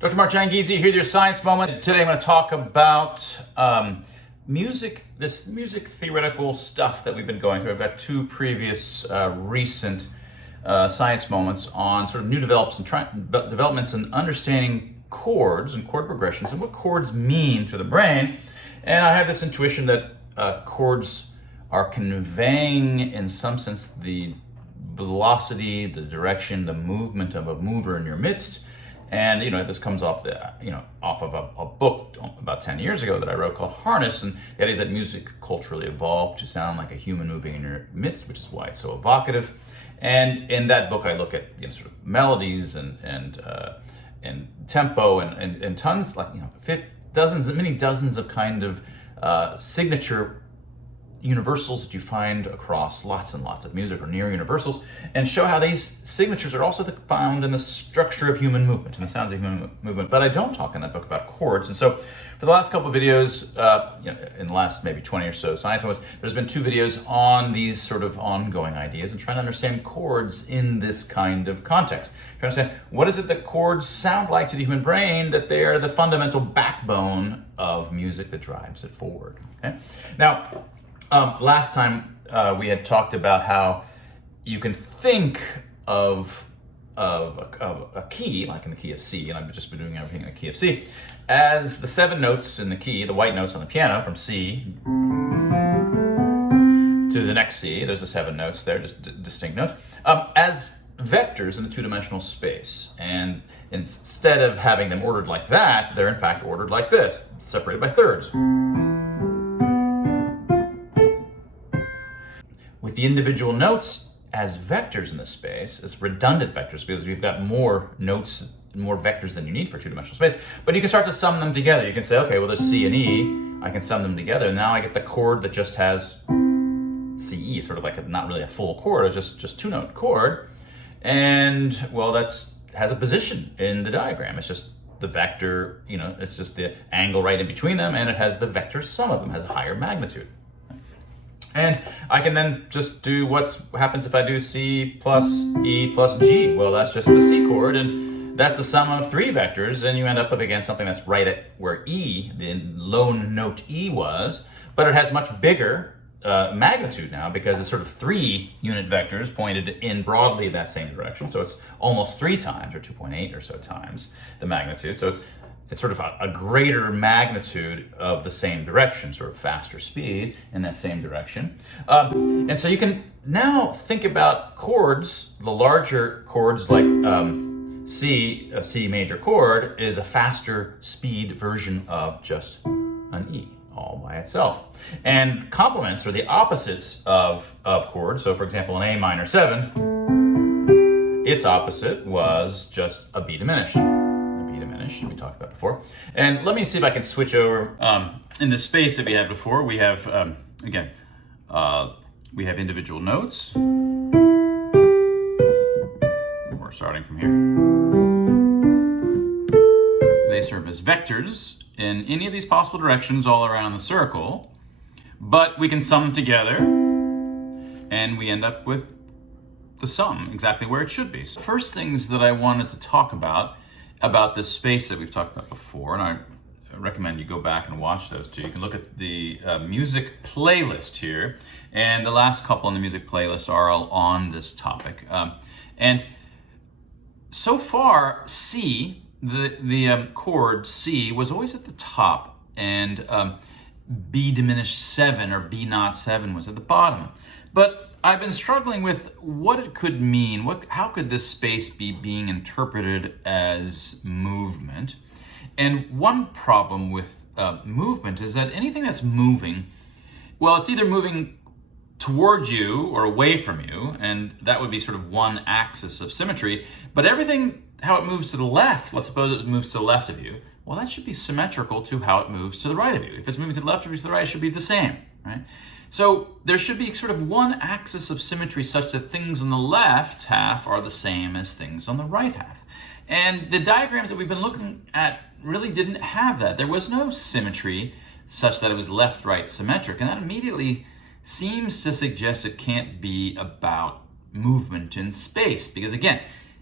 Dr. Mark Jahangisi here with your Science Moment. Today I'm going to talk about music, this music theoretical stuff that we've been going through. I've got two previous recent Science Moments on sort of new developments in understanding chords and chord progressions and what chords mean to the brain. And I have this intuition that chords are conveying, in some sense, the velocity, the direction, the movement of a mover in your midst. And this comes off of a book about 10 years ago that I wrote called Harness, and that is that music culturally evolved to sound like a human moving in your midst, which is why it's so evocative. And in that book, I look at sort of melodies and tempo and tons, many dozens of kind of signature universals that you find across lots and lots of music, or near universals, and show how these signatures are also found in the structure of human movement, in the sounds of human movement. But I don't talk in that book about chords. And so for the last couple of videos, in the last maybe 20 or so Science Moments, there's been two videos on these sort of ongoing ideas and trying to understand chords in this kind of context. Trying to understand, what is it that chords sound like to the human brain, that they are the fundamental backbone of music that drives it forward. Okay? Now, last time we had talked about how you can think of a key, like in the key of C, and I've just been doing everything in the key of C, as the 7 notes in the key, the white notes on the piano, from C to the next C. There's the 7 notes there, just distinct notes, as vectors in the two-dimensional space. And instead of having them ordered like that, they're in fact ordered like this, separated by thirds. With the individual notes as vectors in the space, as redundant vectors, because you've got more notes, more vectors than you need for two-dimensional space. But you can start to sum them together. You can say, okay, well, there's C and E. I can sum them together. And now I get the chord that just has CE, sort of like not really a full chord, it's just two-note chord. And, well, has a position in the diagram. It's just the vector, it's just the angle right in between them, and it has the vector sum of them, has a higher magnitude. And I can then just do what happens if I do C plus E plus G. Well, that's just the C chord, and that's the sum of 3 vectors, and you end up with, again, something that's right at where E, the lone note E, was, but it has much bigger magnitude now, because it's sort of 3 unit vectors pointed in broadly that same direction. So it's almost 3 times, or 2.8 or so times the magnitude. So it's sort of a greater magnitude of the same direction, sort of faster speed in that same direction. And so you can now think about chords, the larger chords like C, a C major chord, is a faster speed version of just an E all by itself. And complements are the opposites of chords. So for example, an A minor 7, its opposite was just a B diminished. We talked about before. And let me see if I can switch over. In the space that we had before, we have, we have individual notes. We're starting from here. They serve as vectors in any of these possible directions all around the circle, but we can sum them together, and we end up with the sum exactly where it should be. So first things that I wanted to talk about this space that we've talked about before, and I recommend you go back and watch those two. You can look at the music playlist here, and the last couple on the music playlist are all on this topic. And so far, C, the chord C, was always at the top, and B diminished 7 or B naught 7 was at the bottom. But I've been struggling with what it could mean. How could this space be being interpreted as movement? And one problem with movement is that anything that's moving, well, it's either moving towards you or away from you, and that would be sort of one axis of symmetry. But everything, how it moves to the left, let's suppose it moves to the left of you, well, that should be symmetrical to how it moves to the right of you. If it's moving to the left or to the right, it should be the same, right? So there should be sort of one axis of symmetry such that things on the left half are the same as things on the right half. And the diagrams that we've been looking at really didn't have that. There was no symmetry such that it was left-right symmetric, and that immediately seems to suggest it can't be about movement in space, because again,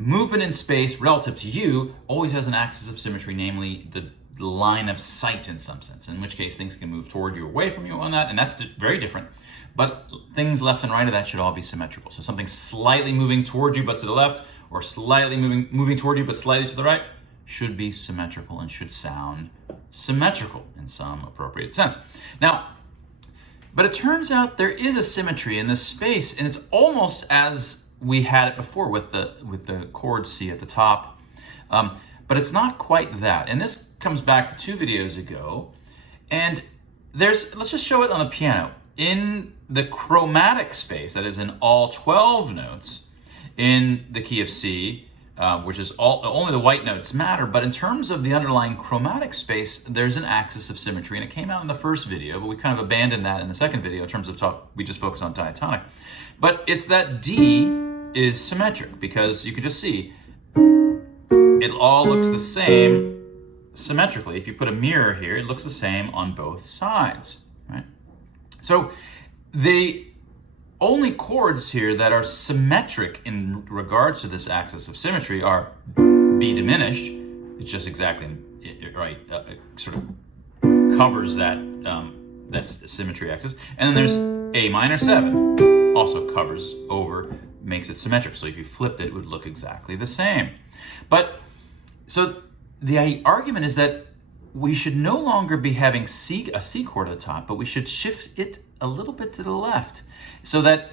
movement in space relative to you always has an axis of symmetry, namely the line of sight in some sense, in which case things can move toward you, away from you on that, and that's very different. But things left and right of that should all be symmetrical. So something slightly moving toward you but to the left, or slightly moving toward you but slightly to the right, should be symmetrical and should sound symmetrical in some appropriate sense. Now, but it turns out there is a symmetry in this space, and it's almost as we had it before with the chord C at the top, but it's not quite that. And this comes back to 2 videos ago, and let's just show it on the piano. In the chromatic space, that is in all 12 notes in the key of C, which is only the white notes matter, but in terms of the underlying chromatic space, there's an axis of symmetry, and it came out in the first video, but we kind of abandoned that in the second video in terms of we just focus on diatonic. But it's that D is symmetric, because you can just see it all looks the same symmetrically. If you put a mirror here, it looks the same on both sides, right? So the only chords here that are symmetric in regards to this axis of symmetry are B diminished. It's just exactly right, sort of covers that that's symmetry axis. And then there's A minor 7, also covers over, makes it symmetric. So if you flipped it, it would look exactly the same. But so the argument is that we should no longer be having a C chord at the top, but we should shift it a little bit to the left so that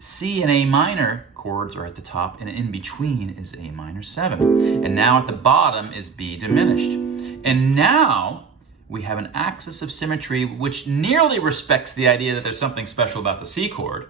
C and A minor chords are at the top, and in between is A minor 7. And now at the bottom is B diminished. And now we have an axis of symmetry which nearly respects the idea that there's something special about the C chord,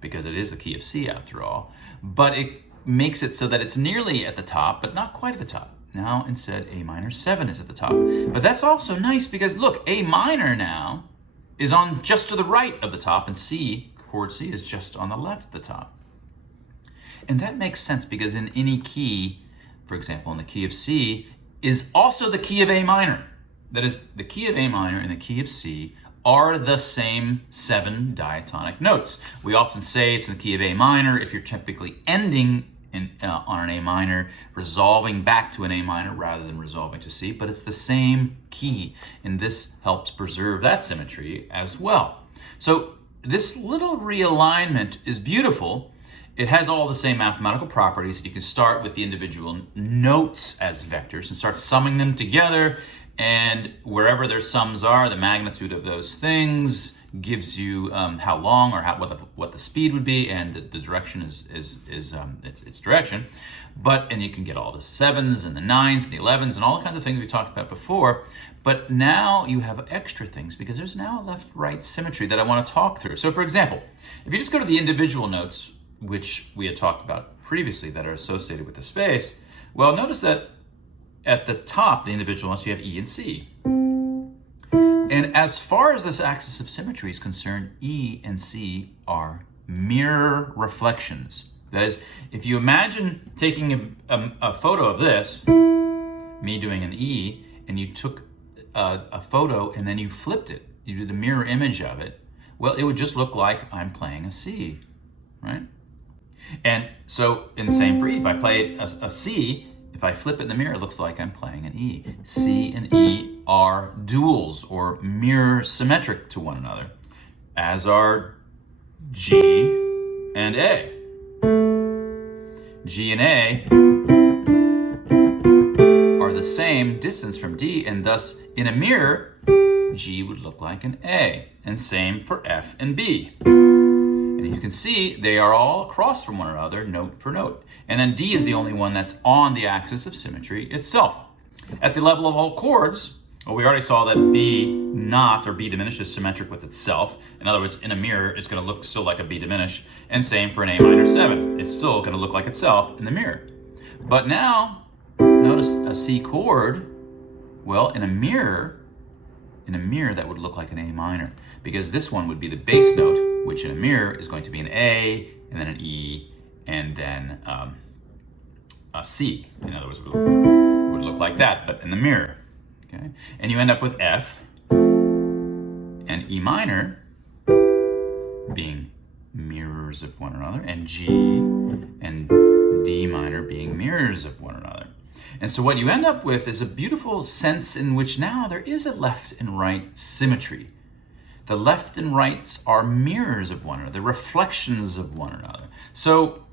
because it is the key of C after all, but it makes it so that it's nearly at the top, but not quite at the top. Now instead A minor 7 is at the top. But that's also nice because look, A minor now is on just to the right of the top, and C, chord C, is just on the left of the top. And that makes sense because in any key, for example, in the key of C, is also the key of A minor. That is, the key of A minor and the key of C are the same 7 diatonic notes. We often say it's in the key of A minor if you're typically ending on an A minor, resolving back to an A minor rather than resolving to C, but it's the same key, and this helps preserve that symmetry as well. So this little realignment is beautiful. It has all the same mathematical properties. You can start with the individual notes as vectors and start summing them together, and wherever their sums are, the magnitude of those things gives you how long or what the speed would be, and the direction is its direction. And you can get all the 7s and the 9s and the 11s and all the kinds of things we talked about before. But now you have extra things because there's now a left-right symmetry that I want to talk through. So for example, if you just go to the individual notes, which we had talked about previously that are associated with the space, well, notice that at the top, the individual notes, you have E and C. And as far as this axis of symmetry is concerned, E and C are mirror reflections. That is, if you imagine taking a photo of this, me doing an E, and you took a photo and then you flipped it, you did a mirror image of it, well, it would just look like I'm playing a C, right? And so, in the same for E, if I play a C, if I flip it in the mirror, it looks like I'm playing an E. C and E are duals or mirror symmetric to one another, as are G and A. G and A are the same distance from D, and thus in a mirror, G would look like an A, and same for F and B. And you can see they are all across from one another, note for note. And then D is the only one that's on the axis of symmetry itself. At the level of all chords, well, we already saw that B not or B diminished is symmetric with itself. In other words, in a mirror, it's going to look still like a B diminished. And same for an A minor 7. It's still going to look like itself in the mirror. But now, notice a C chord, well, in a mirror that would look like an A minor, because this one would be the bass note, which in a mirror is going to be an A, and then an E, and then a C. In other words, it would look like that, but in the mirror. Okay? And you end up with F and E minor being mirrors of one another, and G and D minor being mirrors of one another. And so what you end up with is a beautiful sense in which now there is a left and right symmetry. The left and rights are mirrors of one another, they're reflections of one another. So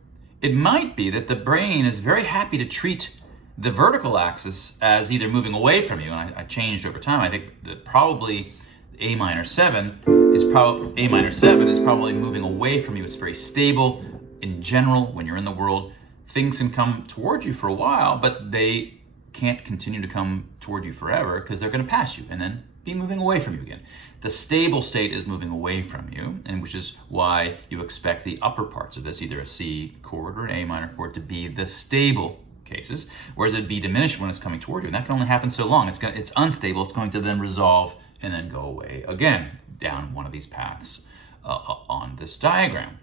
it might be that the brain is very happy to treat the vertical axis as either moving away from you, and I changed over time. I think that probably A minor 7 is probably moving away from you. It's very stable. In general, when you're in the world, things can come toward you for a while, but they can't continue to come toward you forever because they're going to pass you and then be moving away from you again. The stable state is moving away from you, and which is why you expect the upper parts of this, either a C chord or an A minor chord, to be the stable cases, whereas it'd be diminished when it's coming toward you, and that can only happen so long. It's unstable. It's going to then resolve and then go away again down one of these paths on this diagram.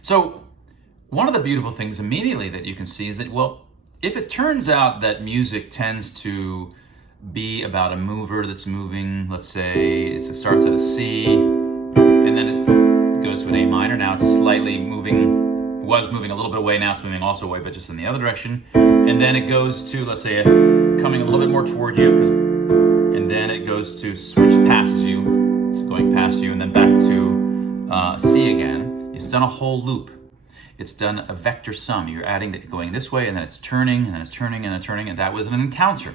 So one of the beautiful things immediately that you can see is that, well, if it turns out that music tends to be about a mover that's moving, let's say it starts at a C and then it goes to an A minor. Now it's slightly moving, was moving a little bit away, now it's moving also away, but just in the other direction. And then it goes to, let's say, coming a little bit more toward you, and then it goes to switch passes you, it's going past you, and then back to C again. It's done a whole loop. It's done a vector sum. You're adding going this way, and then it's turning, and then it's turning, and then turning, and that was an encounter.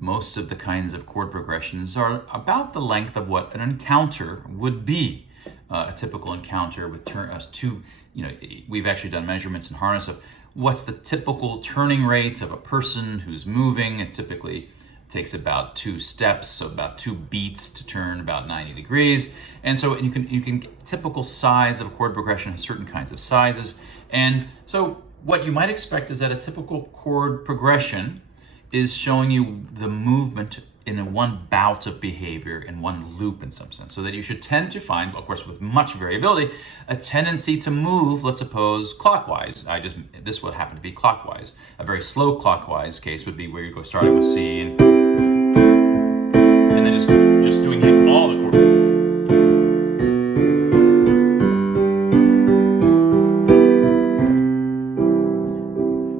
Most of the kinds of chord progressions are about the length of what an encounter would be. A typical encounter with two, we've actually done measurements in harness of what's the typical turning rate of a person who's moving. It typically takes about 2 steps, so about 2 beats to turn about 90 degrees. And so you can typical size of a chord progression has certain kinds of sizes. And so what you might expect is that a typical chord progression is showing you the movement in one bout of behavior, in one loop in some sense. So that you should tend to find, of course with much variability, a tendency to move, let's suppose, clockwise. This would happen to be clockwise. A very slow clockwise case would be where you go starting with C and then just doing all the chords.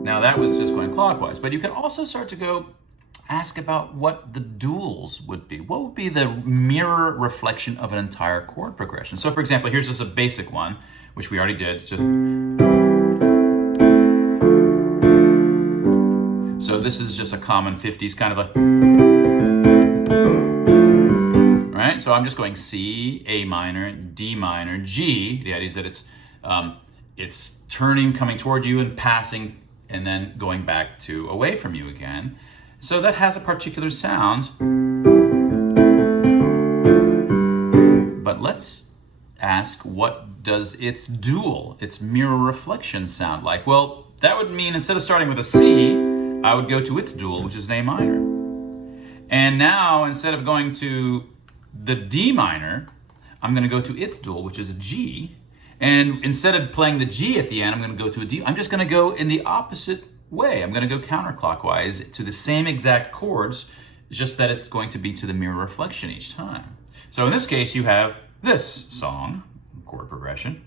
Now that was just going clockwise, but you can also start to go ask about what the duals would be. What would be the mirror reflection of an entire chord progression? So for example, here's just a basic one, which we already did. So this is just a common 50s kind of right? So I'm just going C, A minor, D minor, G. The idea is that it's turning, coming toward you and passing, and then going back to away from you again. So that has a particular sound. But let's ask, what does its dual, its mirror reflection sound like? Well, that would mean instead of starting with a C, I would go to its dual, which is an A minor. And now instead of going to the D minor, I'm going to go to its dual, which is a G. And instead of playing the G at the end, I'm going to go to a D. I'm just going to go in the opposite way. I'm going to go counterclockwise to the same exact chords, just that it's going to be to the mirror reflection each time. So in this case, you have this song, chord progression.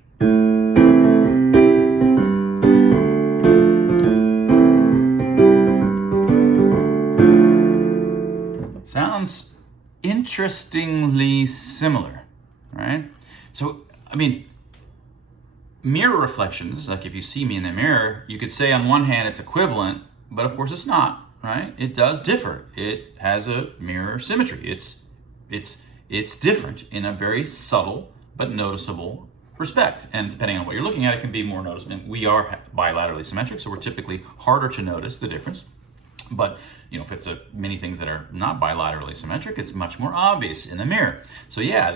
Sounds interestingly similar, right? So, I mean, mirror reflections, like if you see me in the mirror, you could say on one hand it's equivalent, but of course it's not, right? It does differ. It has a mirror symmetry. It's different in a very subtle but noticeable respect. And depending on what you're looking at, it can be more noticeable. We are bilaterally symmetric, so we're typically harder to notice the difference. But if it's many things that are not bilaterally symmetric, it's much more obvious in the mirror. So yeah,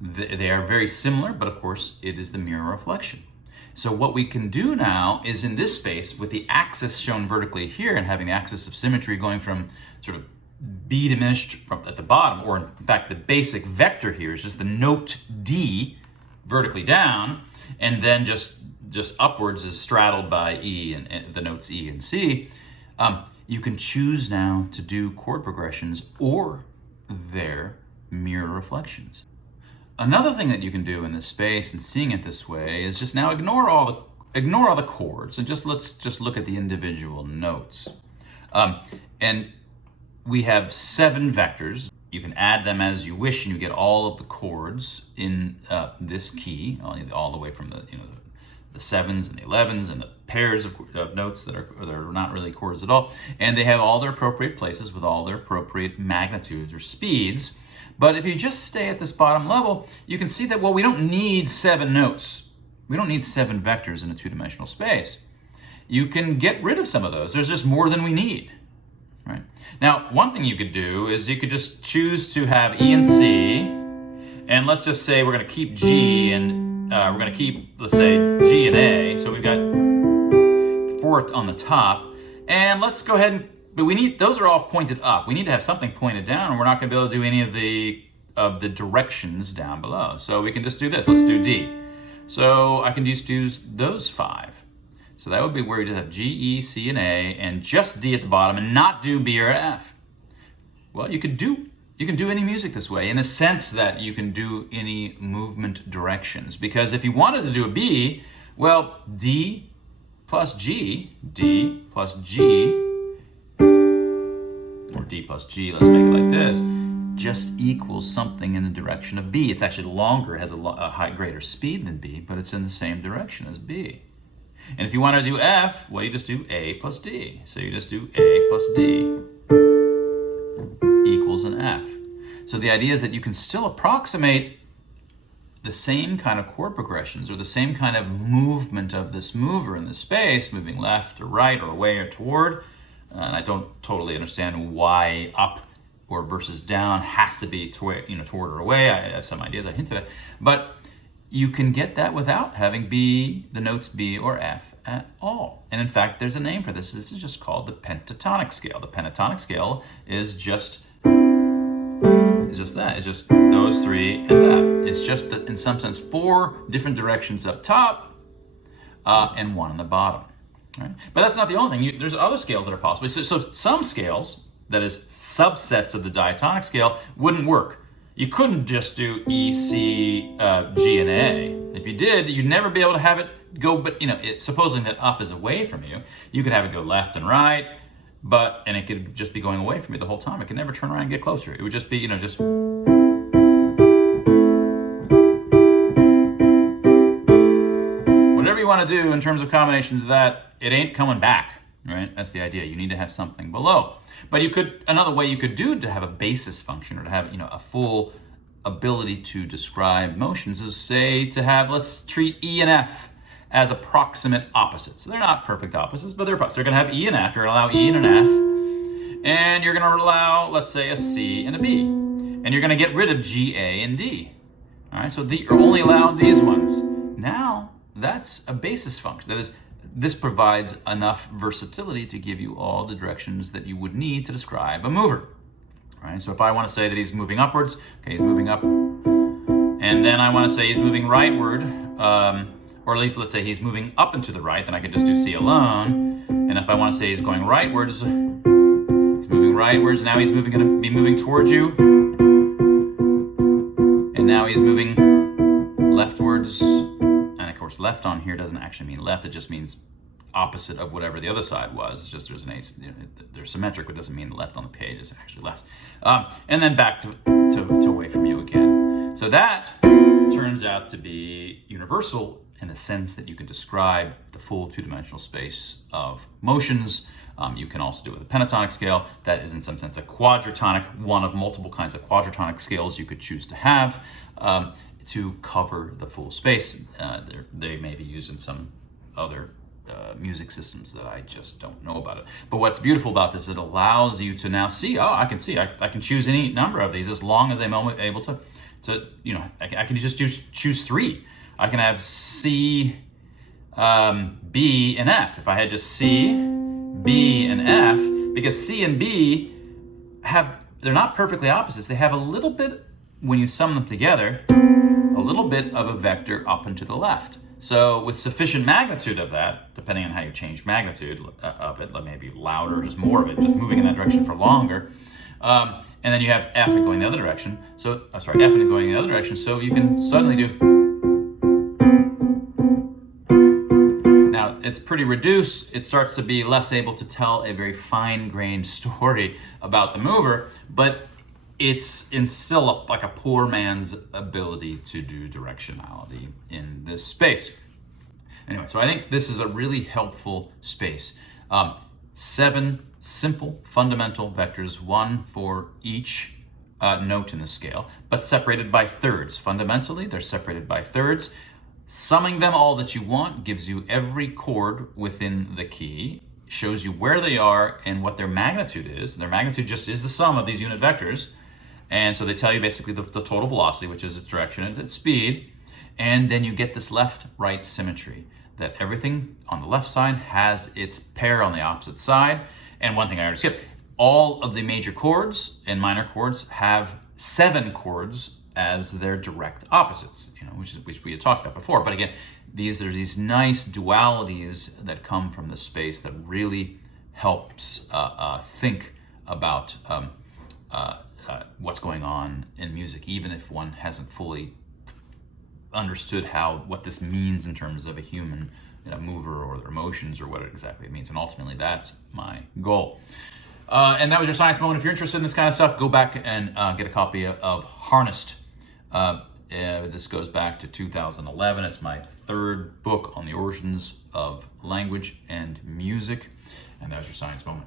they are very similar, but of course it is the mirror reflection. So what we can do now is in this space, with the axis shown vertically here and having the axis of symmetry going from sort of B diminished from at the bottom, or in fact the basic vector here is just the note D vertically down, and then just upwards is straddled by E and the notes E and C. You can choose now to do chord progressions or their mirror reflections. Another thing that you can do in this space and seeing it this way is just now ignore all ignore all the chords and let's just look at the individual notes. And we have 7 vectors. You can add them as you wish, and you get all of the chords in this key, all the way from the 7s and the 11s and the pairs of notes that are not really chords at all. And they have all their appropriate places with all their appropriate magnitudes or speeds. But if you just stay at this bottom level, you can see that, well, we don't need 7 notes. We don't need 7 vectors in a 2-dimensional space. You can get rid of some of those. There's just more than we need, right? Now, one thing you could do is you could just choose to have E and C, and let's just say we're going to keep G, and we're going to keep, let's say, G and A. So we've got 4th on the top, and let's go ahead and, but we need, those are all pointed up. We need to have something pointed down, and we're not going to be able to do any of the directions down below. So we can just do this. Let's do D. So I can just use those 5. So that would be where you just have G, E, C, and A, and just D at the bottom, and not do B or F. Well, you can do any music this way, in the sense that you can do any movement directions. Because if you wanted to do a B, well, D plus G, D plus G, or D plus G, let's make it like this, just equals something in the direction of B. It's actually longer, it has a greater speed than B, but it's in the same direction as B. And if you want to do F, well, you just do A plus D. So you just do A plus D equals an F. So the idea is that you can still approximate the same kind of chord progressions, or the same kind of movement of this mover in the space, moving left or right or away or toward. And I don't totally understand why up or versus down has to be toward or away. I have some ideas, I hinted at. But you can get that without having the notes B or F at all. And in fact, there's a name for this. This is just called the pentatonic scale. The pentatonic scale is just that. It's just those 3 and that. It's just that, in some sense, 4 different directions up top and 1 on the bottom. Right? But that's not the only thing. There's other scales that are possible. So some scales, that is subsets of the diatonic scale, wouldn't work. You couldn't just do E, C, G, and A. If you did, you'd never be able to have it go, but supposing that up is away from you, you could have it go left and right, and it could just be going away from you the whole time. It could never turn around and get closer. It would just be, just... Whatever you want to do in terms of combinations of that, it ain't coming back, right? That's the idea. You need to have something below. But another way you could do to have a basis function, or to have, a full ability to describe motions, is, say, to have, let's treat E and F as approximate opposites. So they're not perfect opposites, but they're opposites. They're going to have E and F. You're going to allow E and an F. And you're going to allow, let's say, a C and a B. And you're going to get rid of G, A, and D. All right, so you're only allowed these ones. Now, that's a basis function. That is, this provides enough versatility to give you all the directions that you would need to describe a mover. All right, so if I want to say that he's moving upwards, okay, he's moving up, and then I want to say he's moving rightward, or at least let's say he's moving up and to the right, then I could just do C alone. And if I want to say he's going rightwards, he's moving rightwards, now he's going to be moving towards you, and now he's moving leftwards. Left on here doesn't actually mean left, it just means opposite of whatever the other side was. It's just they're symmetric, but it doesn't mean left on the page, it's actually left. And then back to away from you again. So that turns out to be universal in the sense that you can describe the full 2-dimensional space of motions. You can also do it with a pentatonic scale. That is, in some sense, a quadratonic, one of multiple kinds of quadratonic scales you could choose to have. To cover the full space. They may be used in some other music systems that I just don't know about it. But what's beautiful about this, it allows you to now see, I can choose any number of these as long as I'm able to I can just choose 3. I can have C, B, and F. If I had just C, B, and F, because C and B they're not perfectly opposites. They have a little bit, when you sum them together, a little bit of a vector up and to the left. So with sufficient magnitude of that, depending on how you change magnitude of it, maybe louder, just more of it, just moving in that direction for longer. And then you have F going the other direction. So, F and going the other direction. So you can suddenly do it's pretty reduced, it starts to be less able to tell a very fine-grained story about the mover, but it's still like a poor man's ability to do directionality in this space. Anyway, so I think this is a really helpful space. 7 simple fundamental vectors, one for each note in the scale, but separated by thirds. Fundamentally, they're separated by thirds. Summing them all that you want gives you every chord within the key, shows you where they are and what their magnitude is. Their magnitude just is the sum of these unit vectors. And so they tell you basically the total velocity, which is its direction and its speed. And then you get this left-right symmetry, that everything on the left side has its pair on the opposite side. And one thing I already skipped, all of the major chords and minor chords have 7 chords as their direct opposites, which we had talked about before. But again, there's these nice dualities that come from this space that really helps think about what's going on in music, even if one hasn't fully understood what this means in terms of a human mover or their emotions or what exactly it means. And ultimately, that's my goal. And that was your science moment. If you're interested in this kind of stuff, go back and get a copy of Harnessed. This goes back to 2011. It's my 3rd book on the origins of language and music. And that was your science moment.